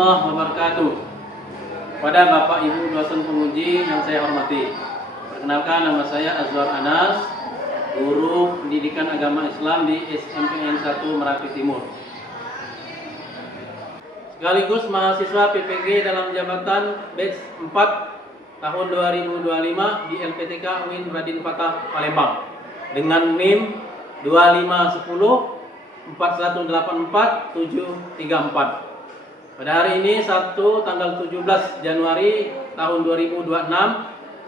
warahmatullahi wabarakatuh. Pada Bapak Ibu dosen penguji yang saya hormati, perkenalkan nama saya Azwar Anas, guru pendidikan agama Islam di SMPN 1 Merapi Timur. Sekaligus mahasiswa PPG dalam jabatan batch 4 tahun 2025 di LPTK UIN Radin Fatah Palembang dengan NIM 2510 4184 734. Pada hari ini Sabtu tanggal 17 Januari tahun 2026,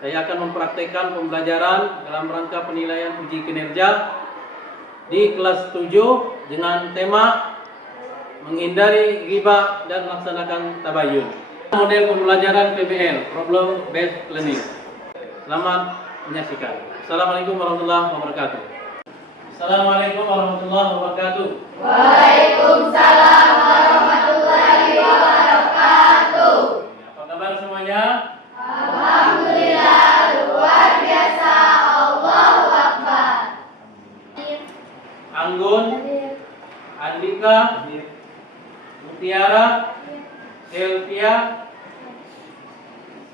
saya akan mempraktekkan pembelajaran dalam rangka penilaian uji kinerja di kelas 7 dengan tema menghindari ghibah dan melaksanakan tabayun. Model pembelajaran PBL, Problem Based Learning. Selamat menyaksikan. Assalamualaikum warahmatullahi wabarakatuh. Assalamualaikum warahmatullahi wabarakatuh. Waalaikumsalam warahmatullahi wabarakatuh. Apa kabar semuanya? Alhamdulillah, luar biasa. Allahu Akbar. Anggun, Andika, Mutiara, Sylvia,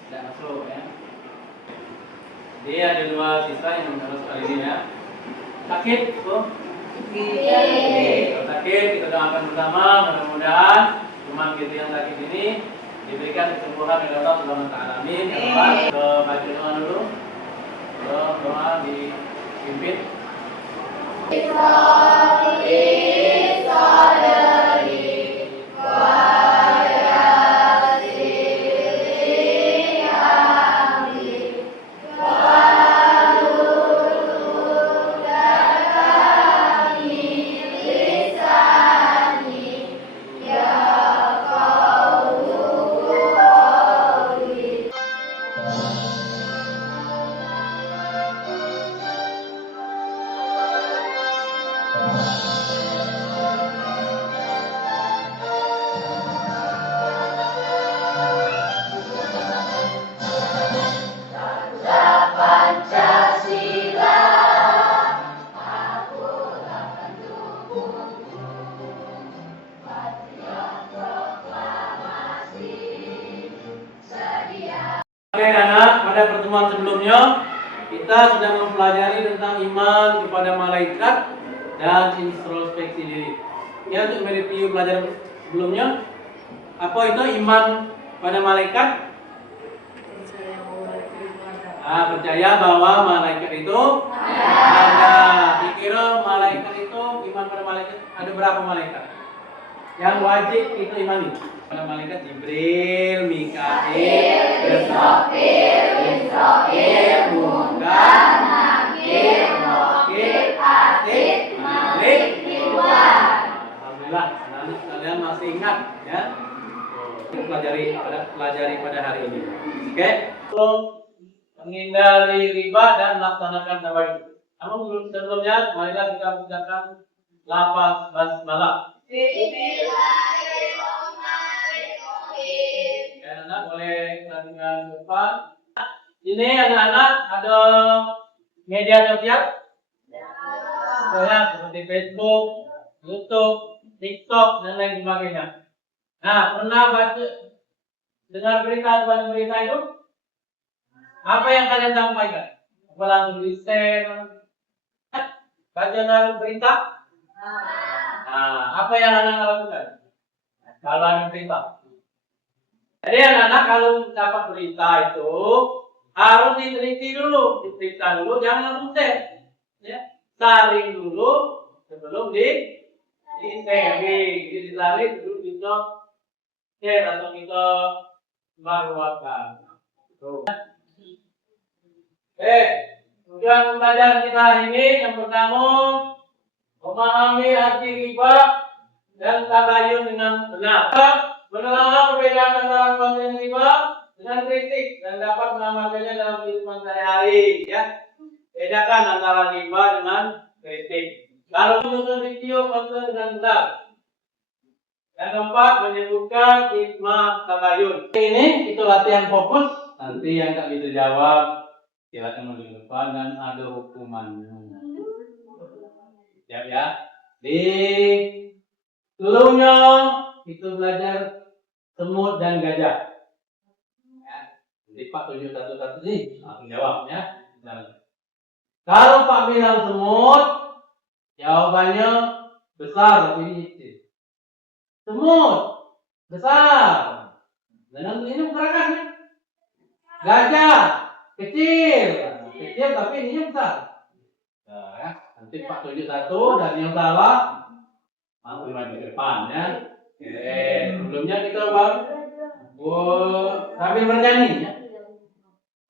tidak masuk ya. Jadi ada 2 siswa yang harus kali ini ya. Sakit, Bu? Kalau sakit kita doakan bersama, mudah-mudahan cuma gitu yang sakit ini diberikan kesembuhan oleh Allah Subhanahu wa taala. Amin. Ke baca doa dulu. Doa dipimpin. Oke anak, pada pertemuan sebelumnya kita sudah mempelajari tentang iman kepada malaikat dan introspeksi diri. Ya, untuk mereview pelajaran sebelumnya, apa itu iman pada malaikat? Percaya bahwa malaikat itu ada. Dikira malaikat itu, iman pada malaikat ada berapa malaikat? Yang wajib itu imani. Pada malaikat Jibril, Mikail, Israfil, Munkar, Nakir, Raqib, Atid, Malik, Ridwan. Alhamdulillah, anak-anak kalian masih ingat ya. Pelajari pada hari ini. Oke? Menghindari riba dan melaksanakan tabayun. Namun sebelumnya, marilah kita ucapkan lafaz basmalah. Bismillahirrahmanirrahim. Anak boleh dengan depan. Ini anak-anak ada media sosial, seperti Facebook, YouTube, TikTok dan lain sebagainya. Nah, pernah baca dengar berita itu? Apa yang kalian sampaikan? Apa langsung di share? Baca langsung berita? Nah, apa yang anak-anak lakukan? Kalau ada berita. Jadi anak-anak kalau dapat berita itu harus diteliti dulu, jangan langsung share. Ya, saring dulu sebelum di-sharing. Jadi disaring dulu kita share atau kita barukan. Tujuan pembelajaran kita hari ini yang pertama memahami arti riba dan tabayun dengan benar. Menelaah perbedaan antara konten riba dengan kritik dan dapat mengamalkannya dalam kehidupan sehari-hari. Ya, bedakan antara riba dengan kritik. Lalu menonton video konten dengan benar. Yang keempat menyebutkan hikmah tabayun. Ini itu latihan fokus. Nanti yang tak bisa jawab silakan maju depan dan ada hukumannya. Siap ya? Di sebelumnya itu belajar semut dan gajah. Ya. Jadi Pak tunjuk satu-satu nih, langsung jawab ya. Nah, kalau Pak bilang semut, jawabannya besar tapi ini kecil. Semut besar. Dan ini gerakan ya. Gajah kecil, kecil tapi ininya besar. Nah, ya. Nanti Pak tunjuk satu dan yang salah langsung maju ke depan ya. Oke, sebelumnya kita bang, sambil bernyanyi ya.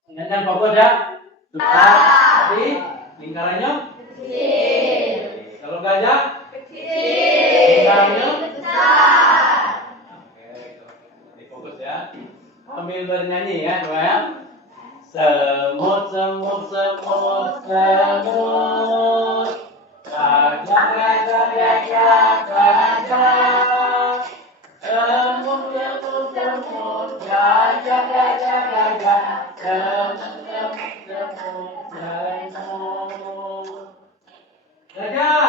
Ingatkan fokus ya. Besar, tapi lingkarannya Kecil. kalau gajah Kecil. lingkarannya Besar. Oke, fokus ya. Sambil bernyanyi ya, coba ya. Semut, semut, semut, semut. Gajah, gajah, gajah, gajah. Semut, semut, semut. Gajah, gajah, gajah. Semut, semut, semut, semut. Gajah.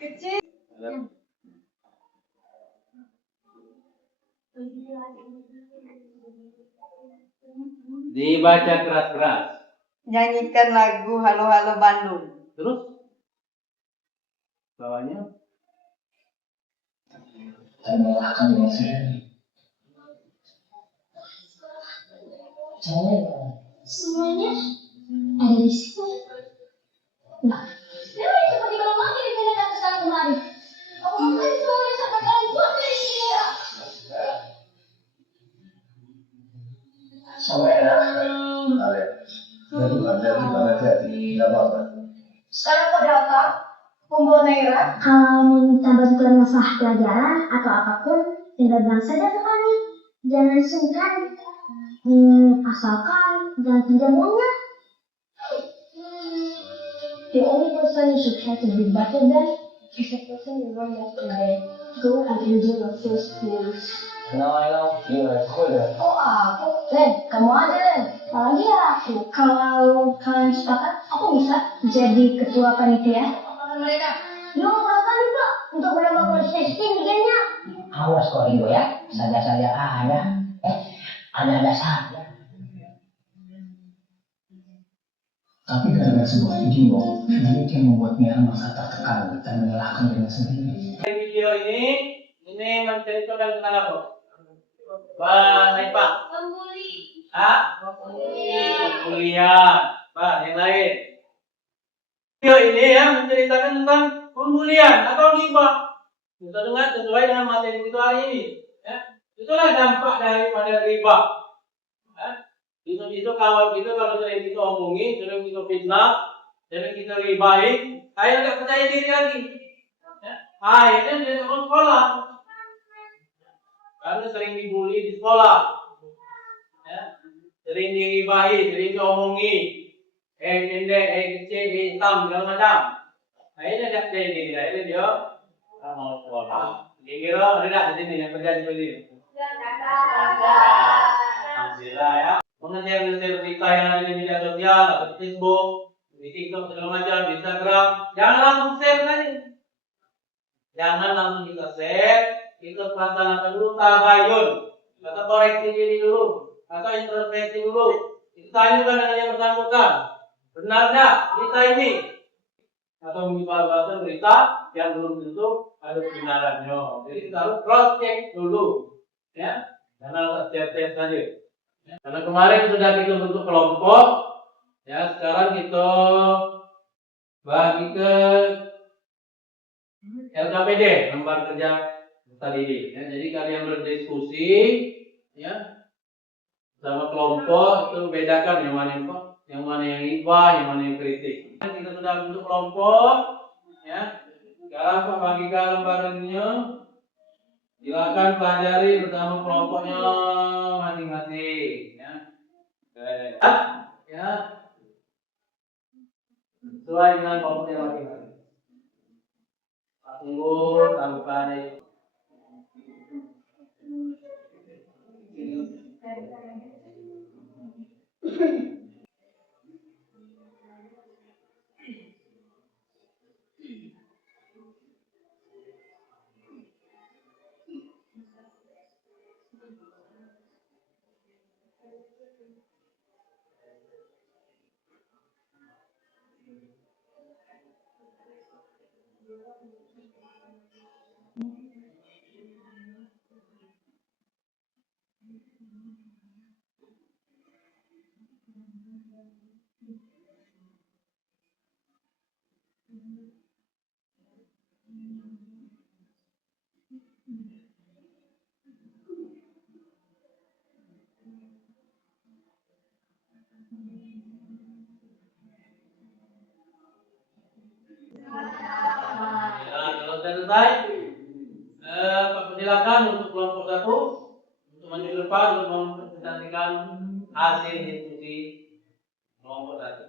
Kecil. Dibaca keras-keras. Nyanyikan lagu Halo Halo Bandung. Terus bawahnya dan mengalahkan dengan sendiri. Semuanya ada di sini. Nah, dia seperti kalau mati di sini dan kesana kemari. Aku mungkin semuanya sampai kalian buat dari sini ya. Sama enak. Ale, dari hati, tidak apa-apa. Sekarang kau datang membawa Naira. Kalau minta bantuan masalah pelajaran atau apapun, tinggal bilang saja ke kami. Jangan sungkan. Asalkan jangan pinjam uangnya. The only person you should try to be better than is the person you were yesterday. Go and enjoy your first meals. Now I know you are good. Oh aku, kamu aja Len. Apalagi ya aku. Kalau kalian sepakat, aku bisa jadi ketua panitia. Apa mereka? Yo, kali Pak, untuk menambah konsistensi di gamenya. Awas kok Ringo ya, saja-saja ada. Ada saja. Tapi gara-gara sebuah video yang membuat Mira merasa tertekan dan menyalahkan dirinya sendiri. video ini menceritakan tentang apa? Bang Pak. Pembuli. Pembulian. Bang, yang lain. Video ini ya menceritakan tentang pembulian atau ghibah. Kita dengar sesuai dengan materi kita hari ini. Ya. Itulah dampak daripada ghibah. Ya. Itu kawan kita kalau sering kita omongin, sering kita fitnah, sering kita ghibahin, saya nggak percaya diri lagi. Ya. Akhirnya dia ke sekolah. Karena sering dibully di sekolah. Ya. Sering diribahi, sering diomongi. Pendek, kecil, hitam, segala macam. Akhirnya dia percaya diri. Akhirnya dia mau sekolah. Kira-kira ada di sini yang terjadi seperti ini. Alhamdulillah ya. Mengejar-ngejar berita yang ada di media sosial, di Facebook, di TikTok, segala macam, di Instagram. Jangan langsung share tadi. Jangan langsung kita share. Kita laksanakan dulu tabayun. Atau koreksi diri dulu. Atau introspeksi dulu. Kita tanyakan dengan yang bersangkutan. Benar nggak berita ini? Atau menyebarkan berita yang belum tentu ada kebenarannya. Jadi kita harus cross check dulu. Ya. Jangan share-share saja. Ya. Karena kemarin sudah kita bentuk kelompok. Ya, sekarang kita bagi ke LKPD, lembar kerja tadi. Ya, jadi kalian berdiskusi, ya, sama kelompok itu bedakan yang mana yang ghibah, yang mana yang kritik. Kita sudah bentuk kelompok, ya. Sekarang Pak bagikan lembarannya, silakan pelajari bersama kelompoknya masing-masing, ya. Ya, sesuai dengan kelompoknya masing-masing. Tunggu sampai Ya, kalau sudah selesai, persilakan untuk kelompok satu untuk maju ke depan untuk mempresentasikan hasil diskusi kelompok satu.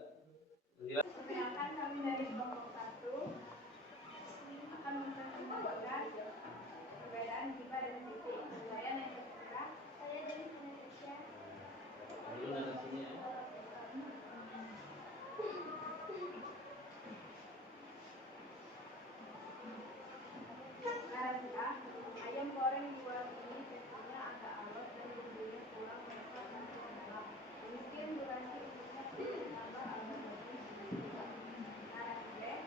Perkenalkan kami dari kelompok 1 akan mempresentasikan perbedaan jiwa dan titik. Saya Nesa Putra. Saya dari Indonesia. Dulu narasinya. Narasi A, ayam goreng di warung ini teksturnya agak alot dan bumbunya kurang lekat dan dalam. Mungkin durasi untuknya perlu ditambah agar lebih juga. Narasi B,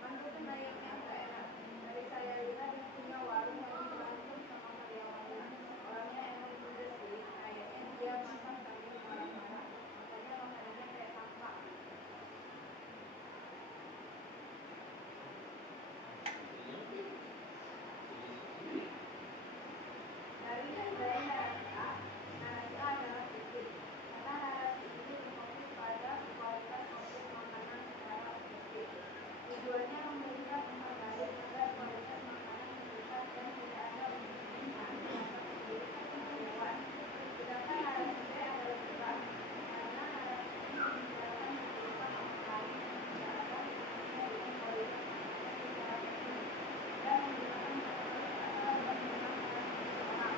mantukan ayamnya agak enak. Dari saya lihat yang punya warung lagi berantem sama karyawannya. Orangnya emang juga sih, kayaknya dia masak sambil marah-marah. Makanya makanannya kayak sampah. Narasi A adalah kritik. Karena narasi ini berfokus pada kualitas produk makanan secara objektif. Tujuannya memberikan penghargaan agar kualitas makanan meningkat dan tidak ada unsur rasa pemilik atau karyawan. Sedangkan narasi B adalah debat. Karena narasi ini membicarakan kehidupan orang lain yang tidak ada hubungannya dengan kualitas makanan secara teknis dan menggunakan kata-kata untuk menang narasi seseorang.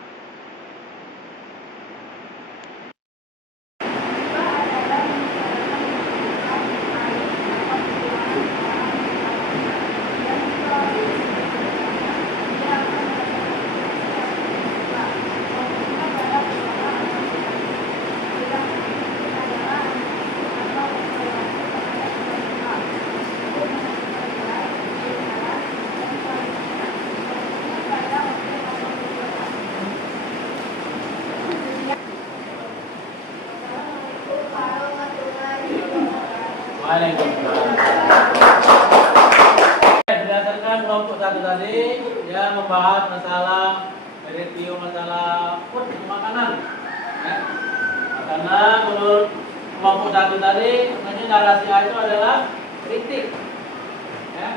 Waalaikumsalam. Berdasarkan kelompok satu tadi, dia membahas masalah review masalah food makanan. Ya. Makanan menurut kelompok satu tadi, namanya narasi A itu adalah kritik. Ya.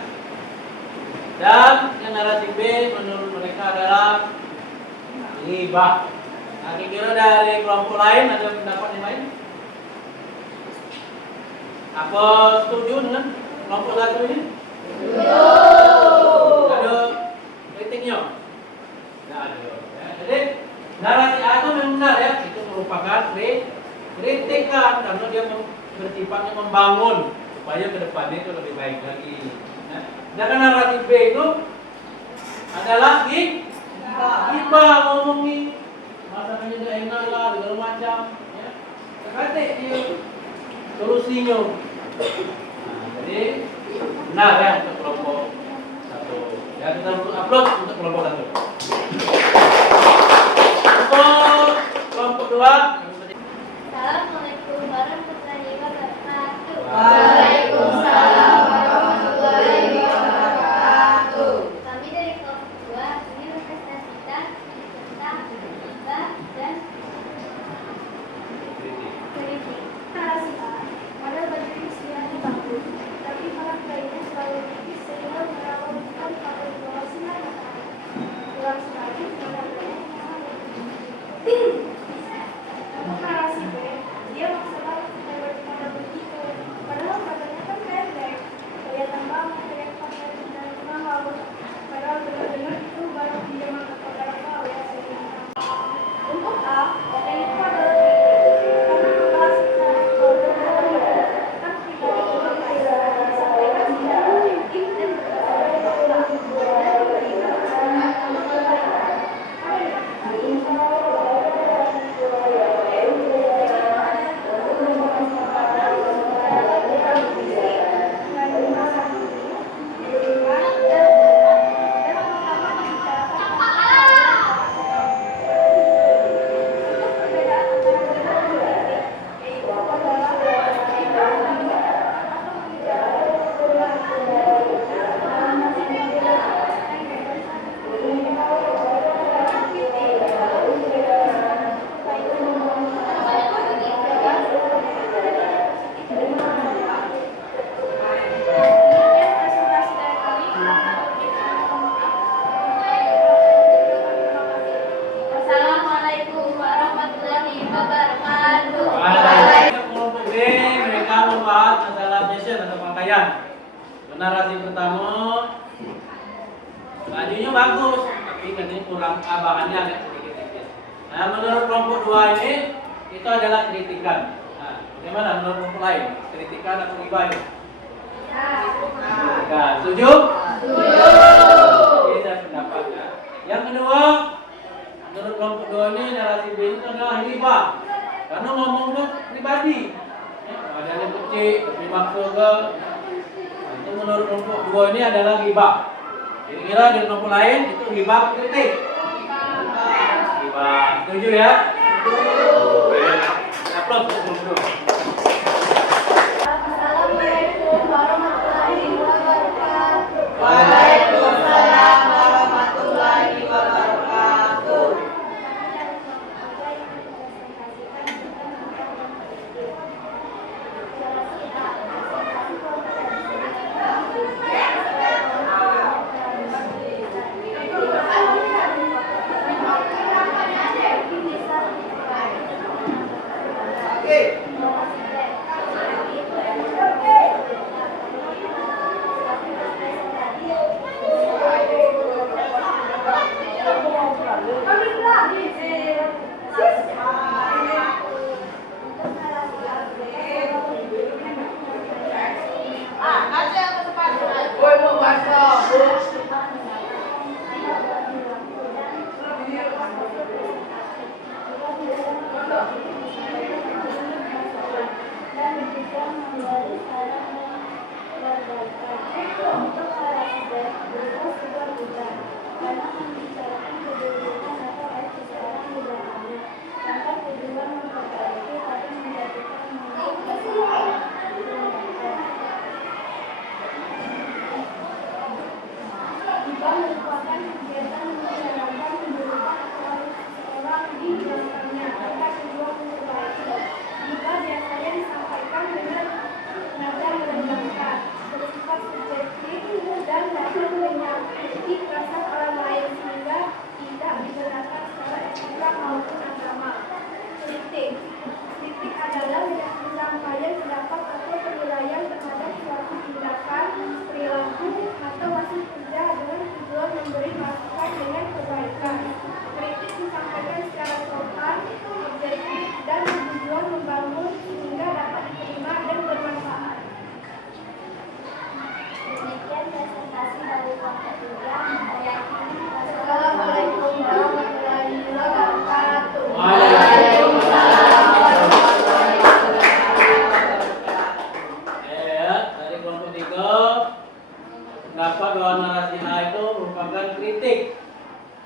Dan yang narasi B menurut mereka adalah ghibah. Nah, kira-kira dari kelompok lain ada pendapat yang lain? Apa setuju dengan kelompok satu ini? Ada kritiknya? Tidak ada. Ya, jadi narasi A itu memang benar ya, itu merupakan kritikan karena dia bersifatnya membangun supaya kedepannya itu lebih baik lagi. Nah, sedangkan narasi B itu adalah hibah ngomongin masakannya tidak enak lah segala macam. Ya, kritik dia solusinya. Nah, jadi benar ya untuk kelompok satu. Ya kita upload untuk kelompok satu. Untuk kelompok dua. Assalamualaikum warahmatullahi wabarakatuh. Waalaikumsalam warahmatullahi wabarakatuh. Kami dari kelompok 2 ingin mempresentasikan tentang hibah dan kritik. Narasi A, pada baju istilahnya bagus, tapi malah bayinya selalu tipis sehingga merawakan pada di bawah sinar matahari. Kurang sekali menandakan untuk narasi B, dia maksa banget pakai baju pada begitu. Padahal narasi pertama bajunya bagus, tapi katanya kurang bahannya agak sedikit-sedikit. Nah, menurut kelompok dua ini itu adalah kritikan. Nah, bagaimana menurut kelompok lain? Kritikan atau gibah ini? Kritikan. Setuju? Setuju. Beda pendapat ya. Yang kedua, menurut kelompok dua ini narasi B itu adalah gibah. Karena ngomongnya pribadi. Ya, ada yang kecil, tapi maksud ke. Nah, itu menurut kelompok dua ini adalah gibah. Kira-kira di kelompok lain itu gibah kritik. Gibah. Setuju ya? Aplaus untuk kelompok dua. Assalamualaikum warahmatullahi wabarakatuh. Waalaikumsalam warahmatullahi wabarakatuh. Pendapat bahwa narasi A itu merupakan kritik,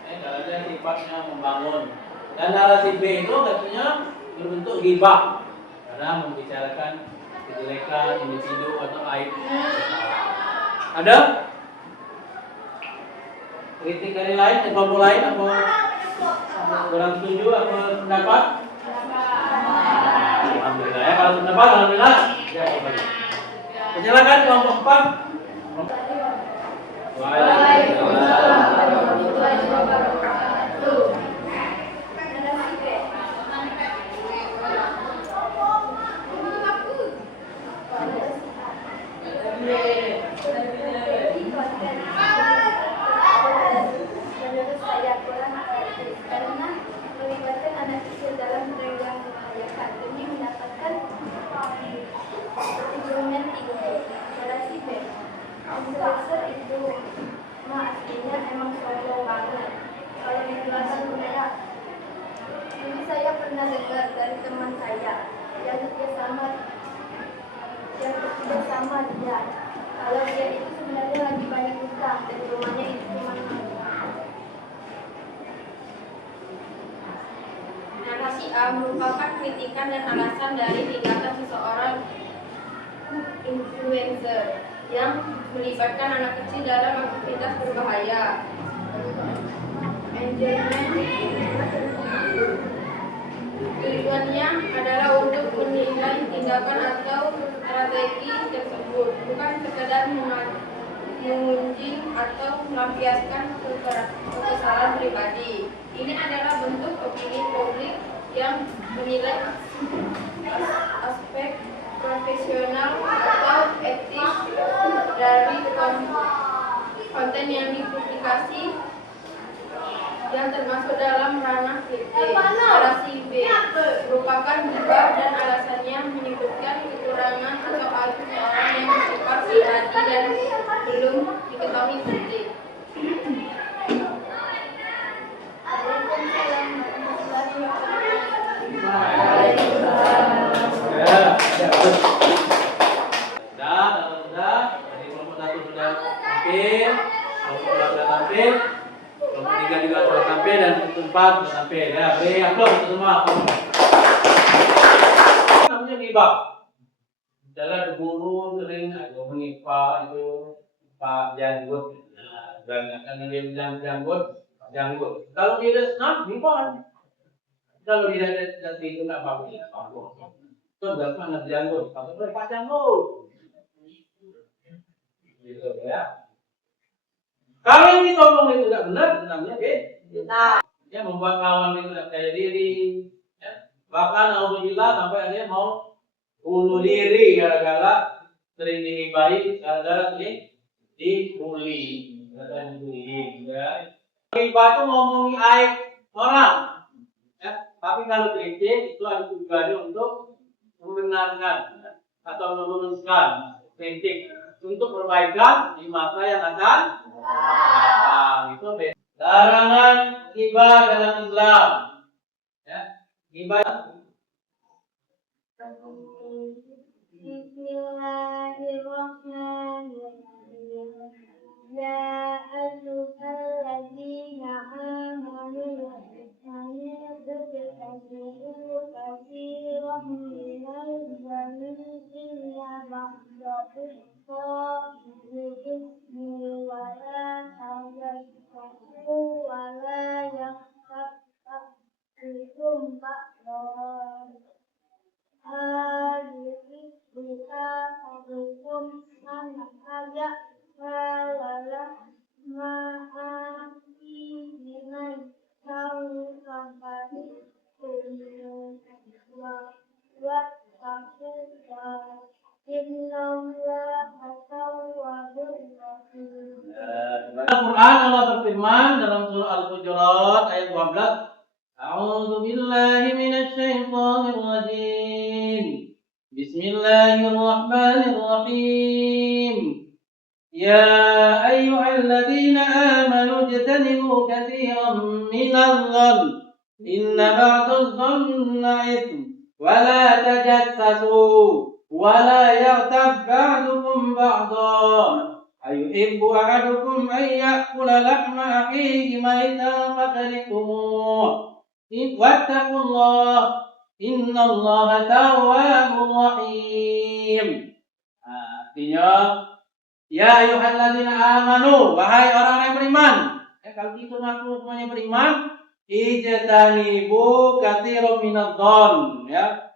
karena dia sifatnya membangun. Dan narasi B itu katanya berbentuk ghibah, karena membicarakan kejelekan individu atau aib. Ada kritik dari lain, kelompok lain apa kurang setuju apa pendapat? Alhamdulillah ya, kalau pendapat alhamdulillah. Ya, silakan kelompok 4. Waalaikumsalam warahmatullahi wabarakatuh. Menurut saya kurang efektif karena melibatkan anak kecil dalam hal yang membahayakan demi mendapatkan instrumen hidup. Narasi B. Influencer itu aslinya emang sombong banget. Kalau dijelaskan mereka, ini saya pernah dengar dari teman saya yang kerja sama dia. Kalau dia itu sebenarnya lagi banyak utang dan rumahnya itu cuma Narasi A merupakan kritikan dan alasan dari tindakan seseorang influencer yang melibatkan anak kecil dalam aktivitas berbahaya. Tujuannya adalah untuk menilai tindakan atau strategi tersebut, bukan sekedar mengunjing atau melampiaskan kekesalan pribadi. Ini adalah bentuk opini publik yang menilai aspek profesional atau etis dari konten yang dipublikasi yang termasuk dalam ranah PT. Narasi B merupakan gibah dan alasannya menyebutkan kekurangan atau aibnya orang yang bersifat pribadi dan belum diketahui PT. Sudah. Jadi kelompok 1 sudah tampil, kelompok 2 sudah tampil, kelompok 3 juga sudah tampil, dan kelompok 4 sudah tampil. Ya, beri aplaus untuk semua. Namanya gibah. Misalnya ada guru sering ada menimpa itu Pak Janggut, dan akan dia janggut. Kalau dia ada snap, gibah. Kalau dia ada itu nggak bagus, itu berapa anak janggut? Kalau Pak Janggut. Gitu ya. Kalau yang kita omong itu tidak benar, namanya dia membuat kawan itu tidak percaya diri. Ya. Bahkan alhamdulillah sampai ada yang mau bunuh diri gara-gara sering dihibahi, gara-gara sering dibully. Ya. Hibah itu ngomongi aib orang. Ya. Tapi kalau kritik itu ada tujuannya untuk membenarkan atau meluruskan kritik untuk perbaikan di masa yang akan datang. Itu beda. Larangan ghibah dalam Islam. Ya, ghibah. Bismillahirrahmanirrahim. Ya ayyuhalladzina amanu Al-Quran Allah berfirman dalam surah Al-Hujurat ayat 12, A'udzu billahi minasy syaithanir rajim. Bismillahirrahmanirrahim. Ya ayyuhalladzina amanu ijtanibu katsiran minadh-dhann inna ba'dadh-dhanni itsm wa la tajassasu wa la yaghtab ba'dukum ba'dhan ayuhibbu ahadukum an ya'kula lahma akhihi maytan fakarihtumuh wattaqullaha innallaha tawwabur rahim. Artinya, ya ayyuhalladzina amanu, wahai orang yang beriman. Kalau kita ngaku semuanya beriman, ijtanibu katsiran minadh-dhann, ya.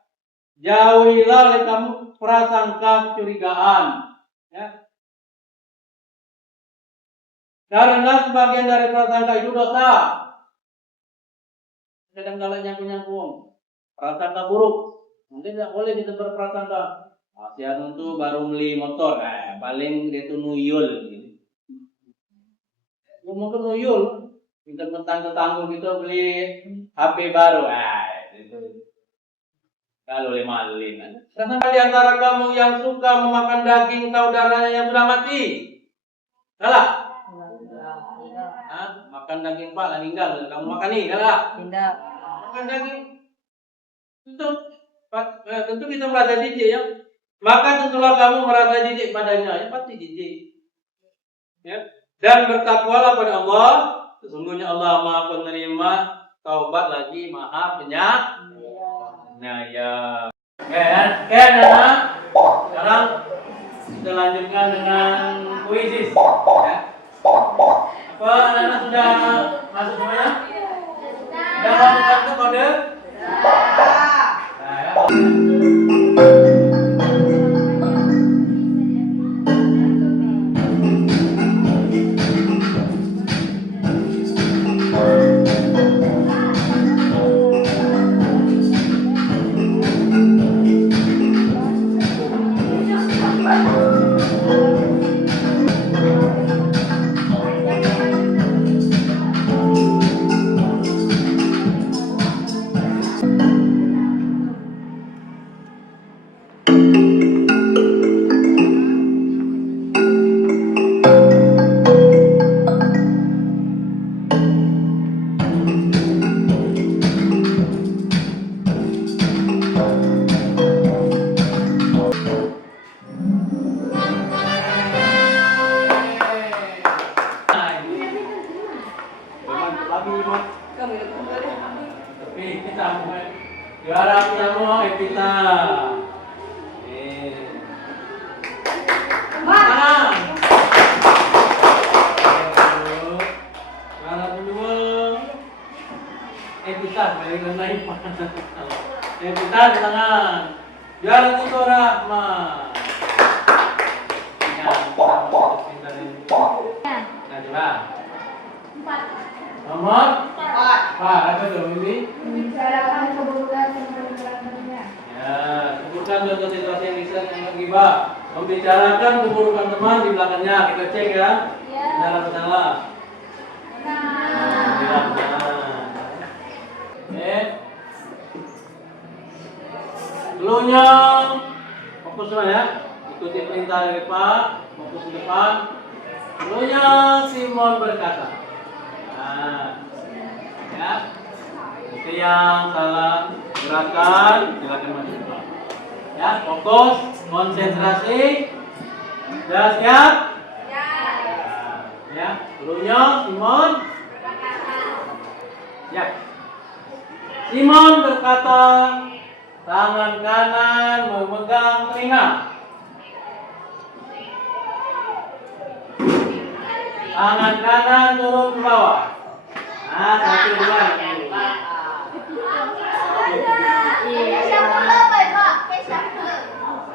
Jauhilah oleh kamu prasangka kecurigaan, ya. Karena sebagian dari prasangka itu dosa. Kadang-kadang nyangkut-nyangkut, prasangka buruk. Mungkin tidak boleh kita berprasangka. Si Anu tuh baru beli motor, paling dia tuh nuyul. Gitu. Ngomong ke nuyul, kita mentang-mentang kita beli HP baru, gitu. Kalau malin. Karena di antara kamu yang suka memakan daging saudaranya yang sudah mati, salah. Makan daging Pak lah meninggal, kamu makan nih, salah. Tidak. Makan daging tentu kita merasa jijik ya. Maka tentulah kamu merasa jijik padanya, ya pasti jijik. Ya. Dan bertakwalah pada Allah, sesungguhnya Allah Maha Penerima taubat lagi Maha Penyayang. Nah ya. Oke, anak. Sekarang kita lanjutkan dengan kuisis. Ya. Apa anak-anak sudah masuk semuanya? Sudah masuk ke kode? Nah, ya. pertama Evita. Tangan. Juara kedua Evita, balik naik. Evita di tangan. Juara tiga Rahma. Ya, pintar ini. Nah, coba. Nomor 4. Apa tuh ini? Membicarakan keburukan dan keburukan. Ya, sebutkan contoh situasi yang bisa yang gibah. Membicarakan keburukan teman di belakangnya. Kita cek ya. Benar atau salah? Benar. Oke. Dulunya fokus semua ya. Ikuti perintah dari Pak. Fokus ke depan. Dulunya Simon berkata. Nah, ya. Itu yang salah gerakan silakan maju. Ya, fokus, konsentrasi. Sudah siap? Ya, dulunya Simon. Ya. Simon berkata, tangan kanan memegang telinga. Tangan kanan turun ke bawah. Nah, 1, 2.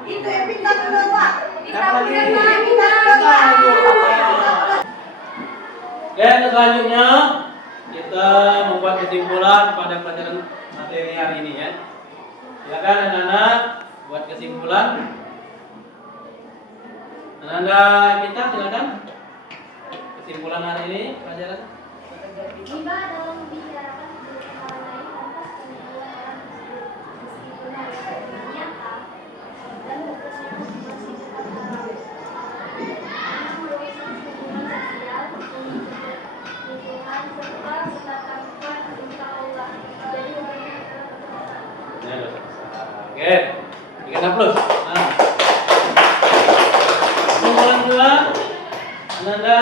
Itu yang pintar dulu, Pak. Dan selanjutnya kita membuat kesimpulan pada pelajaran materi hari ini ya. Silakan anak-anak buat kesimpulan. Anak-anak kita silakan kesimpulan hari ini pelajaran. Gibah dalam membicarakan keburukan orang lain lantas menimbulkan orang tersebut meskipun hal itu nyata dan hukumnya masih tetap haram. Karena merugikan hubungan sosial, lingkungan serta mendatangkan cinta Allah. Jadi hukumnya adalah ketaatan. Oke, 3 plus. Nah. Kesimpulan kedua, Ananda,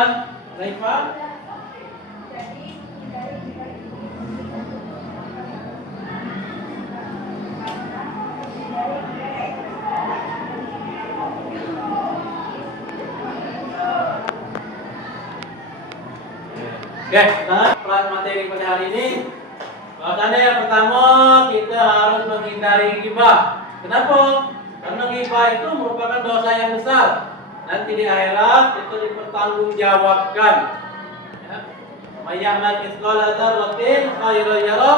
Raifa. Oke, nah, materi pada hari ini bahwasannya yang pertama kita harus menghindari ghibah. Kenapa? Karena ghibah itu merupakan dosa yang besar. Nanti di akhirat itu dipertanggungjawabkan. Ya. May ya'mal mithqala dzarratin khairan yara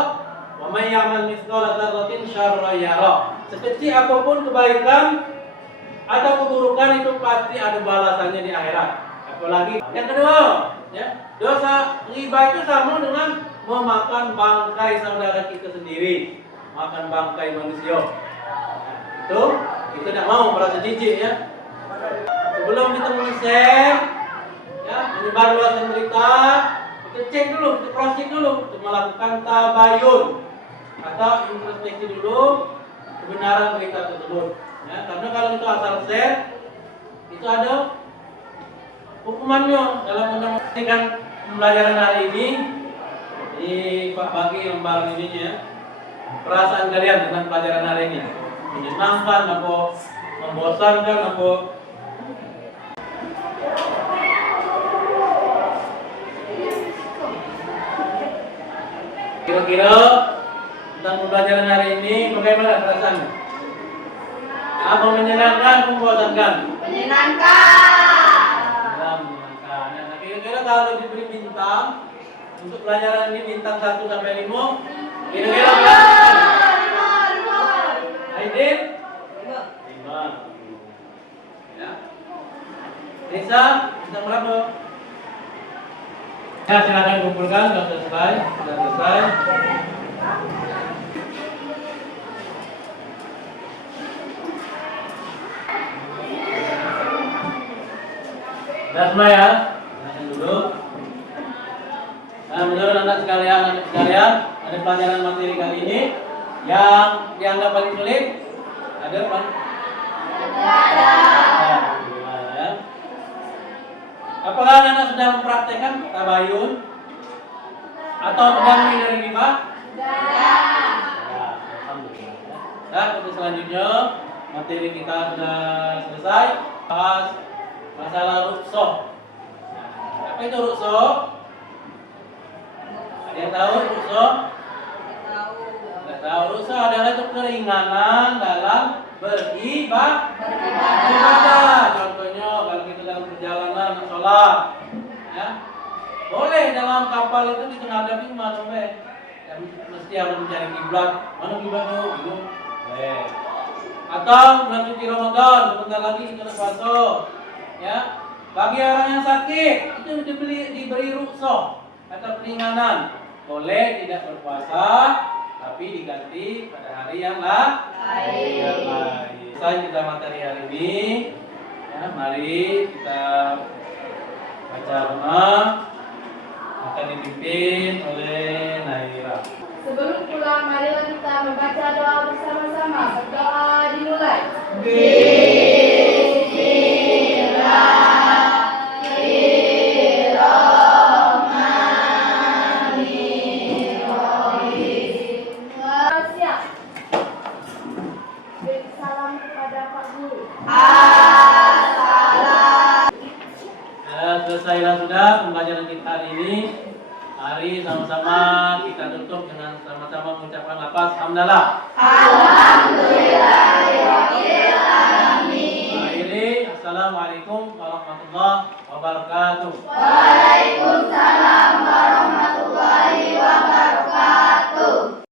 wa may ya'mal mithqala dzarratin syarran yara. Sekecil apapun kebaikan atau keburukan itu pasti ada balasannya di akhirat. Apalagi yang kedua, ya, dosa ghibah itu sama dengan memakan bangkai saudara kita sendiri, makan bangkai manusia. Nah, itu kita tidak mau merasa jijik ya. Sebelum kita men-share, ya, menyebarluaskan berita, kita cek dulu, kita cross check dulu, kita melakukan tabayun atau introspeksi dulu kebenaran berita tersebut. Ya, karena kalau kita asal share, itu ada hukumannya dalam undang-undang pembelajaran hari ini. Di Pak bagi lembar ini ya. Perasaan kalian tentang pelajaran hari ini menyenangkan apa membosankan apa? Kira-kira tentang pembelajaran hari ini bagaimana perasaannya? Apa menyenangkan, membosankan? Menyenangkan. Menyenangkan. Nah, kira-kira kalau diberi bintang untuk pelajaran ini bintang 1 sampai 5, kira-kira berapa? Aidin? 5. Ya. Desa, bintang berapa? Ya, silakan kumpulkan, sudah selesai. Sudah selesai. Sudah semua ya? Silahkan duduk. Nah, menurut anak sekalian, ada pelajaran materi kali ini yang dianggap paling sulit. Ada apa? Ada. Ya. Apakah anak sudah mempraktekkan tabayun atau sudah menghindari ghibah? Sudah. Ya, alhamdulillah. Dan untuk selanjutnya materi kita sudah selesai. Bahas masalah ruksoh. Apa itu ruksoh? Ada yang tahu ruksoh? Tidak tahu. Ruksoh adalah itu keringanan dalam beribadah. Contohnya kalau kita dalam perjalanan sholat, ya, boleh dalam kapal itu kita menghadapi mana mesti harus mencari kiblat. Mana kiblatnya? Bingung. Boleh. Atau bulan suci Ramadan sebentar lagi kita puasa, ya. Bagi orang yang sakit itu diberi rukhsah atau keringanan, boleh tidak berpuasa tapi diganti pada hari yang lain. Selesai kita materi hari ini, ya, mari kita baca doa akan dipimpin oleh Naira. Sebelum pulang, marilah kita membaca doa bersama-sama. Berdoa dimulai. Siap. Salam kepada Pak Guru. Ya, selesailah sudah pembelajaran kita hari ini. Mari sama-sama kita tutup dengan sama-sama mengucapkan lafaz hamdalah. Akhiri, assalamualaikum warahmatullahi wabarakatuh. Waalaikumsalam warahmatullahi